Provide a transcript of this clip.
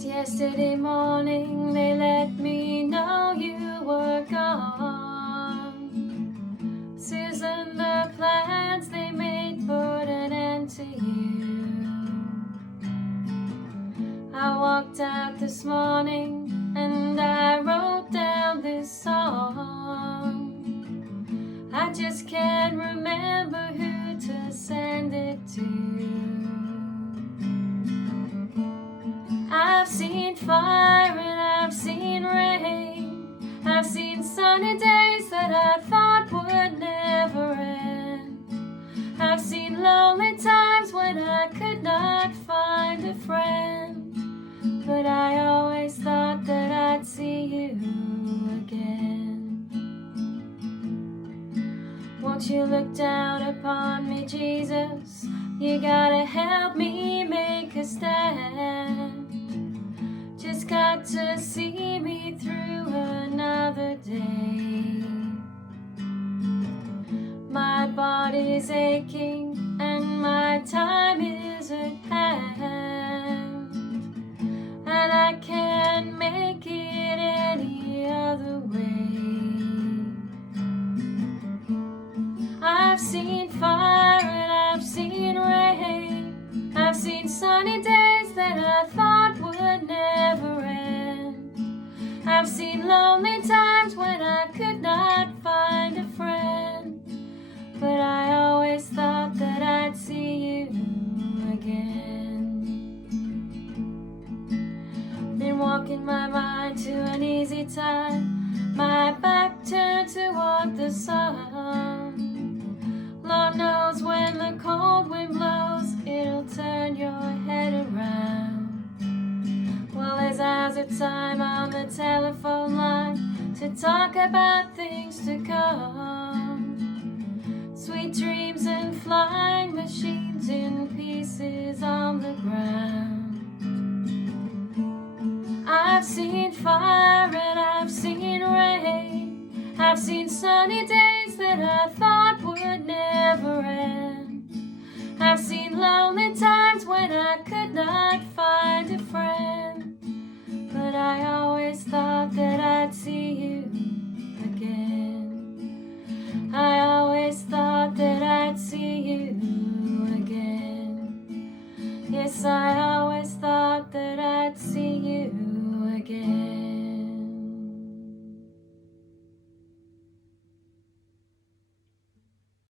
Just yesterday morning they let me know you were gone. Susan, the plans they made put an end to you. I walked out this morning and I wrote down this song. I just can't remember who to send it to. I've seen fire and I've seen rain. I've seen sunny days that I thought would never end. I've seen lonely times when I could not find a friend. But I always thought that I'd see you again. Won't you look down upon me, Jesus? You gotta help me make a stand. Just got to see me through another day. My body's aching and my time is at hand, and I can't make it any other way. I've seen fire and I've seen rain. I've seen sunny days that I thought would never end. I've seen lonely times when I could not find a friend. But I always thought that I'd see you again. Been walking my mind to an easy time, my back turned toward the sun. Lord knows when the cold wind blows, it'll turn your head around. Well, there's hours of time on the telephone line to talk about things to come. Sweet dreams and flying machines in pieces on the ground. I've seen fire and I've seen rain. I've seen sunny days that I thought would never end. I've seen lonely times